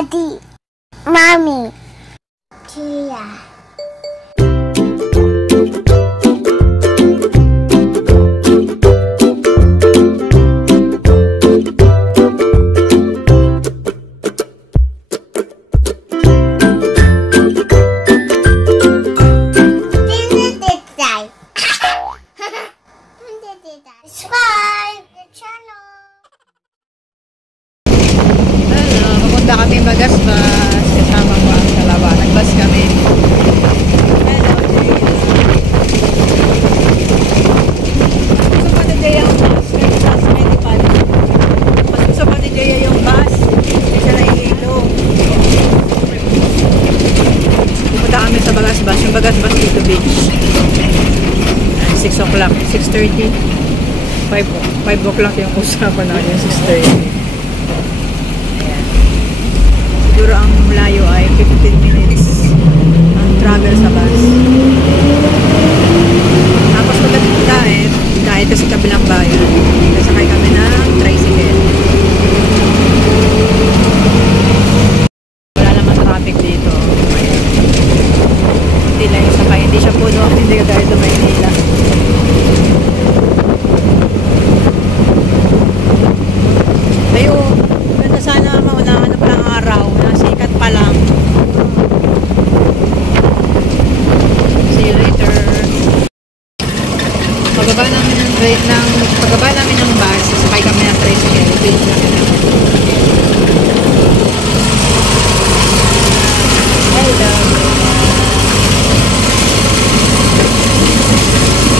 Daddy, Mommy, Tia. Subscribe the channel. Hello, papunta kami Magasbas. Kasama ko ang dalawa. Nagbas kami. Hello, Jay. Gusto pa ni Jay ang bus. Kaya bus ready pa. Mas gusto pa ni Jay yung bus. Hindi siya nahihilo. Pupunta kami sa Magasbas. Yung Magasbas dito beach. 6 o'clock. 6:30. 5 o'clock yung usapan natin. 6:30. Siguro ang layo ay 15 minutes ang travel sa bus. Tapos pagdating dahil sa kabilang bayan, nasakay kami ng tricycle. Wala naman traffic dito. Hindi lang yung sakay. Hindi siya puno. Hindi ka dahil sa Maynila. Ayun. Ganda sana maunahan na palang araw. Nasikat pa lang. See you later. Pagaba namin ng bus, sakay kami ng tricycle. Ito yung namin namin. Hello.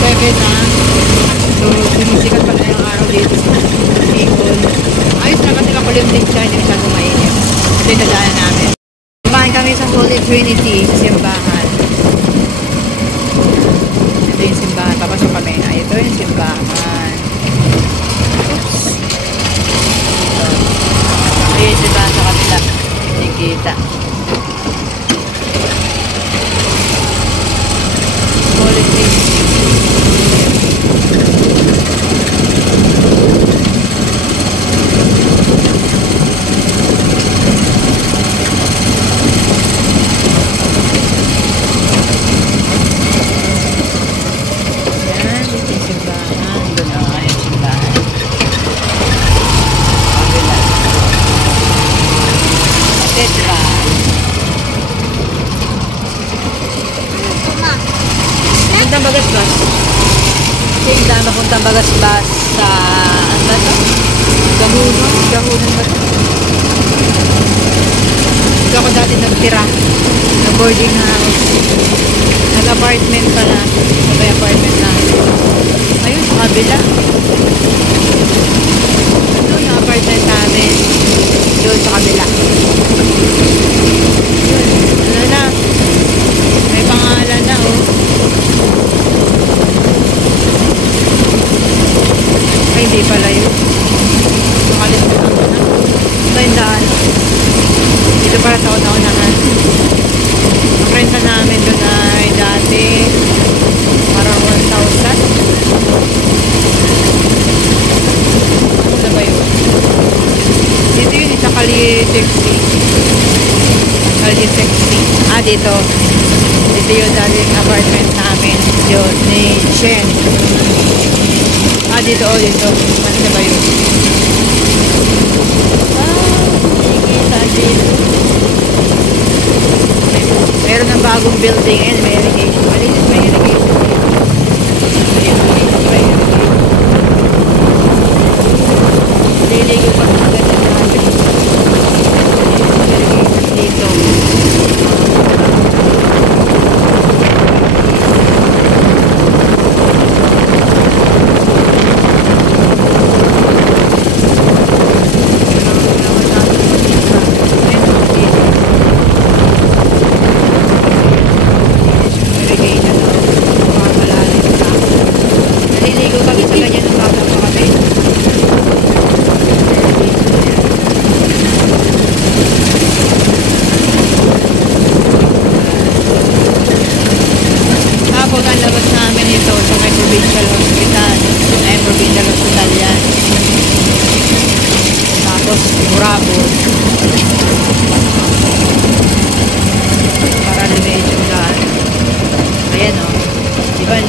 7 na. So, sinisikat pa na yung araw dito sa Bicol. Ayos na kasi makulimlim siya, hindi siya kumainit. Ito yung dadaan namin. Kumain kami sa Holy Trinity sa simbahan. Ito yung simbahan. Papasok kami na. Ito yung simbahan. Oops. Ito yung simbahan sa kabila. Hindi kita. Holy Trinity. Papuntang Bagasbas. Tingnan, papuntang Bagasbas sa, ano ba ito? Gahunon ba ito? Ito ako dati nagtira. Nag-boarding house. Nag-apartment pala. Sabay apartment na. Ayun, sa kabila. Doon yung apartment namin. Doon sa kabila. Yun, ano na. May pangalan na, oh. Ay, hindi pala yun. Nakalimutan ko na. Ito yung daan. Dito para sa una-unahan. Ang renta namin doon ay dati parang 1,000. Ano ba yun? Dito yun, sa Cali-Texi. Cali-Texi. Ah, dito. Dito yung dating apartment namin. Yun, ni Chen. Ah, dito, oh, dito. Ano ba yun? Ah, nakikita dito. Meron ng bagong building and may irrigation. Malinis may irrigation. Malinis may irrigation. Liligo pa ng ganda natin. Irrigation dito.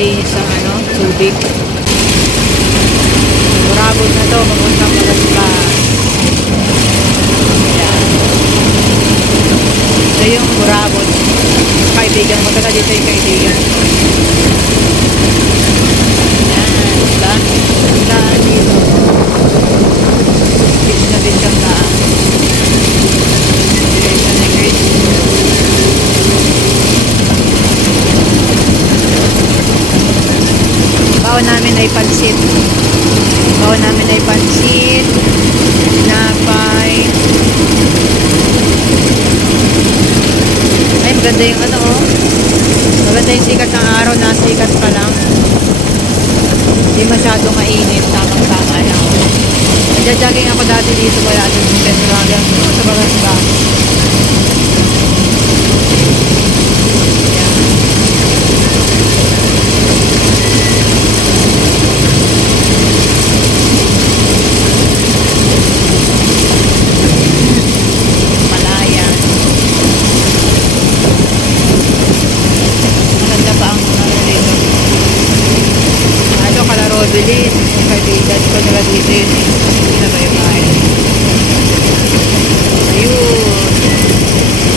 malinis ang tubig. Burabot na to, papuntang Malaspas. Ayan. Ito yung Burabot. Kaibigan ko, taga dito yung kaibigan ko. Ayan, daan dito. Beach na beach ang daan. Diretso na guys. Baon namin ay pansit. Baon namin ay pansit, tinapay. Ay, maganda yung maganda yung sikat ng araw, nasikat pa lang. Hindi masyadong mainit, tamang-tama lang. Nagja-jogging ako dati dito, wala doon sa Centro hanggang sa Bagasba. Bilin, kaibigan ko naman dito yun eh. Hindi na ba yung bahay? Ayun.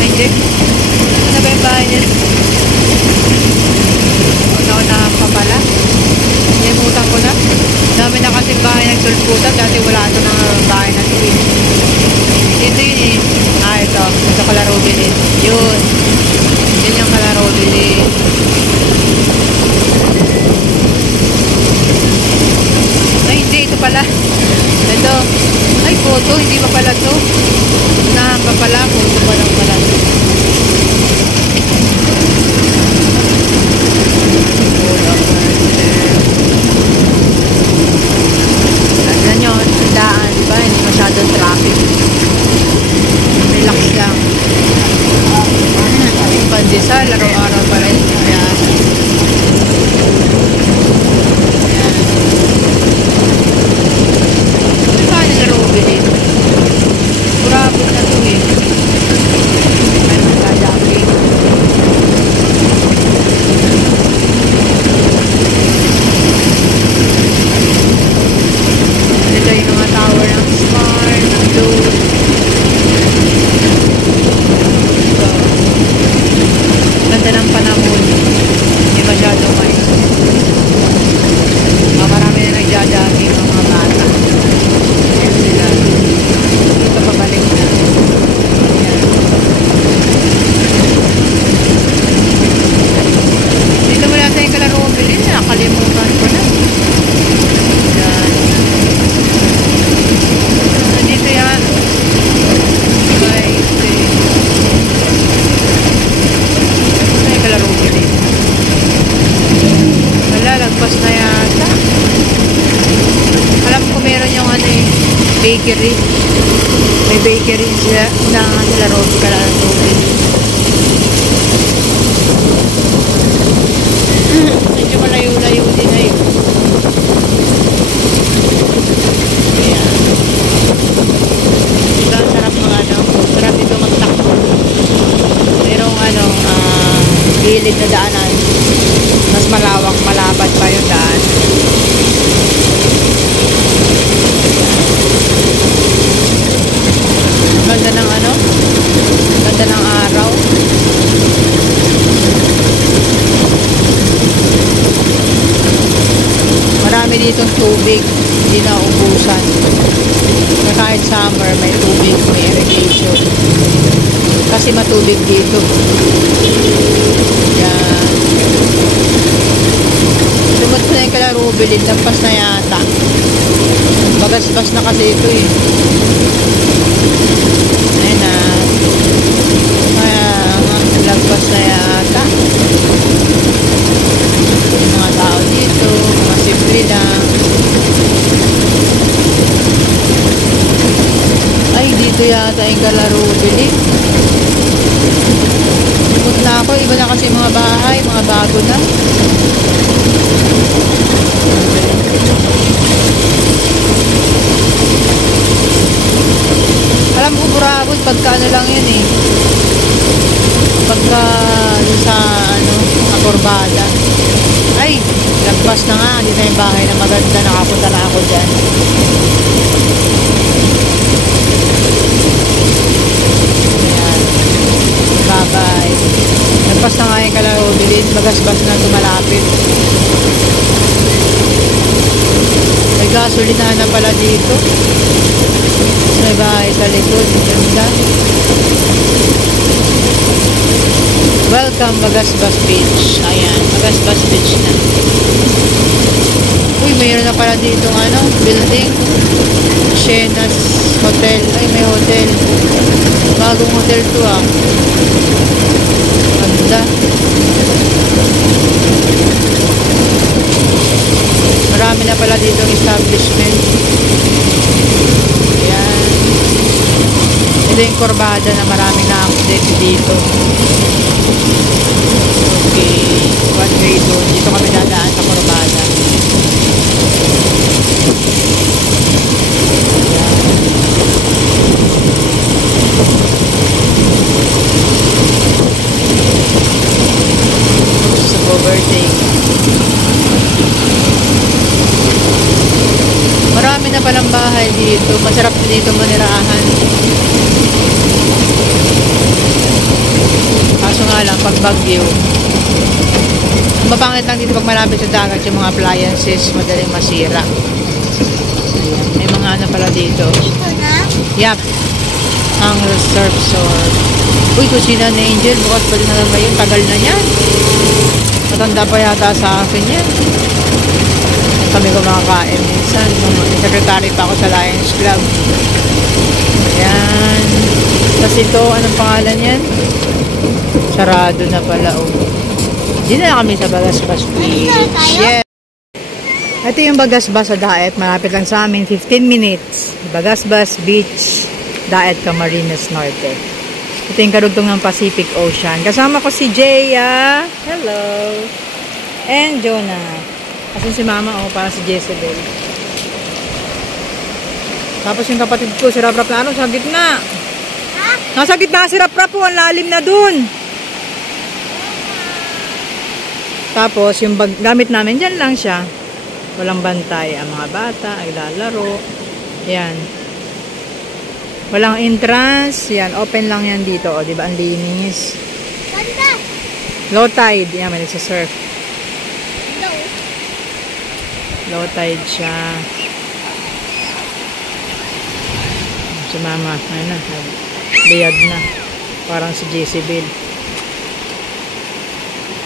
Ay, hindi. Hindi na ba yung bahay niya? Una-unahan pa pala. Nalimutan ko na. Dami na kasing bahay ng sulputan. Dati wala ito ng bahay na ito. Dito yun eh. Ito. Ito kalaro bilin. Yun. Yun yung kalaro bilin. Ay, hindi. Ito pala. Ito. Ay, photo. Hindi pa pala ito. Unahan pa pala. Photo pa lang pala ito. Tignan nyo. Tandaan. Diba? Hindi masyadong traffic. Relax lang. Yung pandesal. Araw-araw pala yun. Ayan. Burabot na ito eh. May magdadapin. Ito yung mga tower ng Smart, Blue. Ito. Ganda ng panahon. Hindi masyadong mainit. Marami na nagdadapin ng mga bata. Ayan sila. Ito pabalik na. Ayan. Dito wala tayong kalaro bilhin. Nakalimutan ko na. Ayan. Nandito yan. Guys. Ito yung kalaro bilhin. Wala, lagpas na yata. Alam ko meron yung bakery. May bakery sila. Unahan sila Robi ka lang tubig. Medyo malayo-layo din na yun. Ayan. Diba, sarap mga sarap dito magtakbo. Merong gilid na daanan. Mas malawak, malapad pa yung daan. Ganda ng ganda ng araw. Marami ditong tubig, hindi na ubusan. Kahit summer, may tubig, may irrigation. Kasi matubig dito. Yan. Lumot ko na yung kalaro bilin, lampas na yata. Bagas-bas na kasi ito eh. Ayun na. Lagpas na yata. Mga tao dito, mga simple lang. Ay, dito yata yung kalaro bilin. Lumot na ako, iba na kasi mga bahay, mga bago na. Alam ko Burabot pagka lang yun eh. Pagka sa Kurbada. Ay, lagpas na nga. Dito na yung bahay na maganda. Nakapunta na ako dyan. Ayan. Bye-bye. Lagpas na nga yung kalaro. Bilin. Magasbas na tumalapit. May gasolinahan na pala dito. May bahay sa likod. Ganda. Welcome Magasbas Beach. Ayan, Magasbas Beach na. Uy, mayroon na pala dito building. Shena's Hotel. Ay, may hotel. Bagong hotel to Ganda. Marami na pala dito establishment. Ayan. Ito yung Kurbada na maraming na-update dito. Okay, one way doon. Dito kami dadaan sa Kurbada. Sa overtake. Marami na palang bahay dito. Masarap dito manirahan. Kaso nga lang, pag bagyo, mapangit lang dito pag malapit sa dagat yung mga appliances, madaling masira. Ayan. May mga pala dito. Dito na? Yep. Ang surf store. Uy, kusina na Angel. Bukas pa rin na lang ba yun? Tagal na yan. Matanda pa yata sa akin yan. Kami kumakain minsan. Secretary pa ako sa Lions Club. Ayan. Tapos ito, anong pangalan yan? Sarado na pala, Hindi na kami sa Bagasbas Beach. Yeah. Ito yung Bagasbas sa Daet. Malapit lang sa amin. 15 minutes. Bagasbas Beach, Daet, Camarines Norte. Ito yung karugtong ng Pacific Ocean. Kasama ko si Jaya. Hello. And Jonah. Kasi si Mama, para si Jezebel. Tapos yung kapatid ko, si Raprap na sa gitna. Nasa gitna si Raprap po. Ang lalim na dun. Tapos, yung gamit namin, dyan lang siya. Walang bantay. Ang mga bata ay lalaro. Yan. Walang entrance. Yan. Open lang yan dito. Diba? Ang linis. Low tide. Yan. May nagsasurf. Low tide siya. Si Mama. Ayun na. Biyag na. Parang si Jezebel.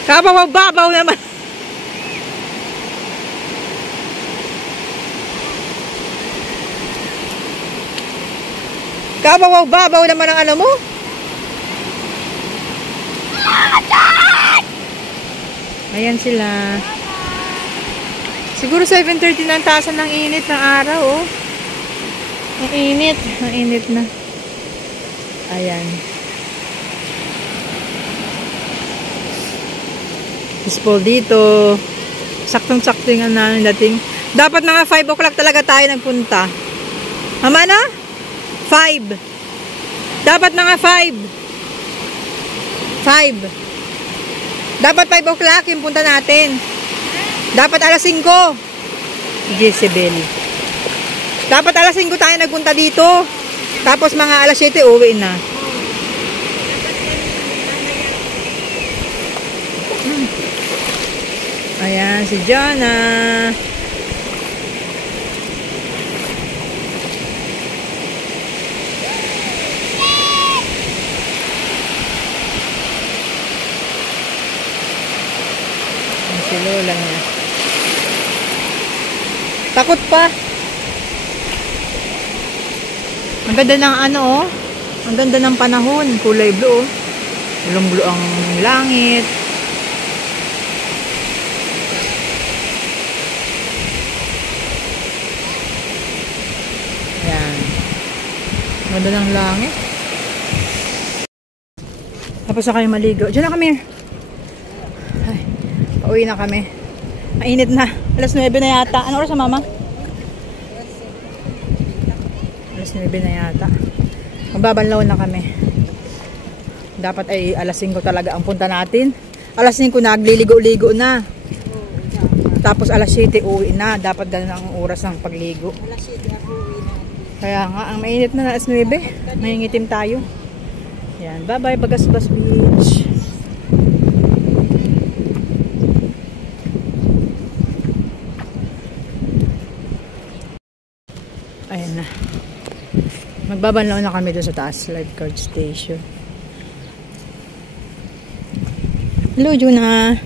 Kabaw-babaw naman. Kabaw-babaw naman ang ano mo. Ayan sila. Siguro 7:30 na ang taasan ng init ng araw, Ang init. Ang init na. Ayan. Peaceful dito. Saktong-sakto yung namin dating. Dapat mga 5 o'clock talaga tayo nagpunta. Tama na? 5. Dapat mga 5. 5. Dapat 5 o'clock yung punta natin. Dapat alas 5. Jezebel. Dapat alas 5 tayo nagpunta dito. Tapos mga alas 7 uwi na. Ayan, si Jonah. Ayan si Lola niya. Takot pa. Ang ganda ng ang ganda ng panahon. Kulay blue, Bulong-blue ang langit. Ganda ng langit. Tapos na kayo maligo. Diyan na kami. Ay, pauwi na kami. Mainit na. Alas 9 na yata. Ano oras na, Mama? Alas 9 na yata. Magbabanlaw na kami. Dapat ay alas 5 talaga ang punta natin. Alas 5 nagliligo-ligo na. Tapos alas 7 uwi na. Dapat ganun ang oras ng pagligo. Alas 7 ako uwi na. Kaya nga, ang mainit na alas 9. Mahingitim tayo. Yan. Bye-bye, Bagasbas Beach. Ayan na. Magbabanlaw na kami doon sa taas. Lifeguard station. Hello, Juna.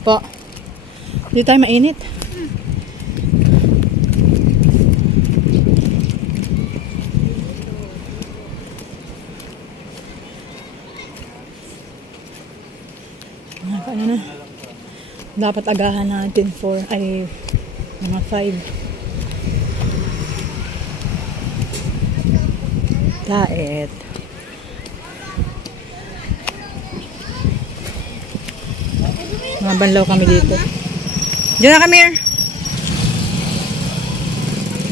Po. Hindi tayo mainit. Ano na? Dapat agahan natin for ay mga 5. Diet. Mga banlaw kami dito. Diyan na kami.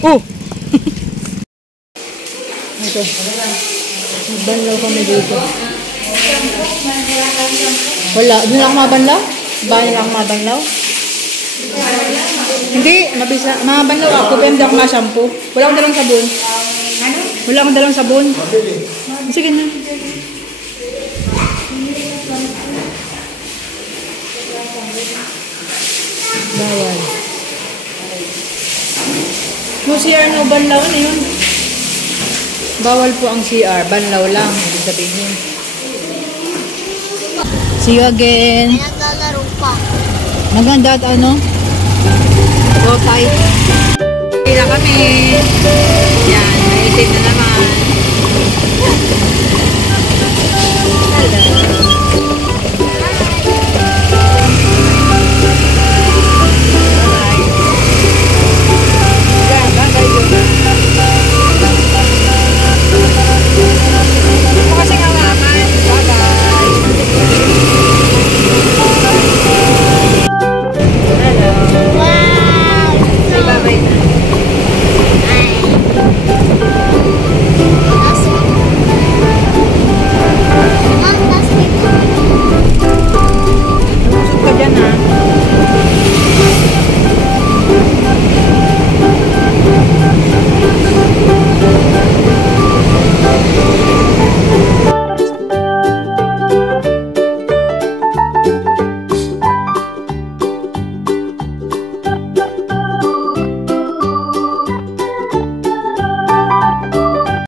Oh! Ito. Mga banlaw kami dito. Wala. Doon lang ako mabanlaw? Bahay lang ako mabanlaw? Hindi. Mabisa. Mabanlaw ako. Pero hindi ako ma-shampoo. Wala akong dalang sabon. Wala akong dalang sabon. Sige na. Bawal. No CR, no banlaw. Ano yun? Bawal po ang CR. Banlaw lang. Ibig sabihin. See you again. Naglalaro pa. Maganda at ano? Okay. Kaya kami.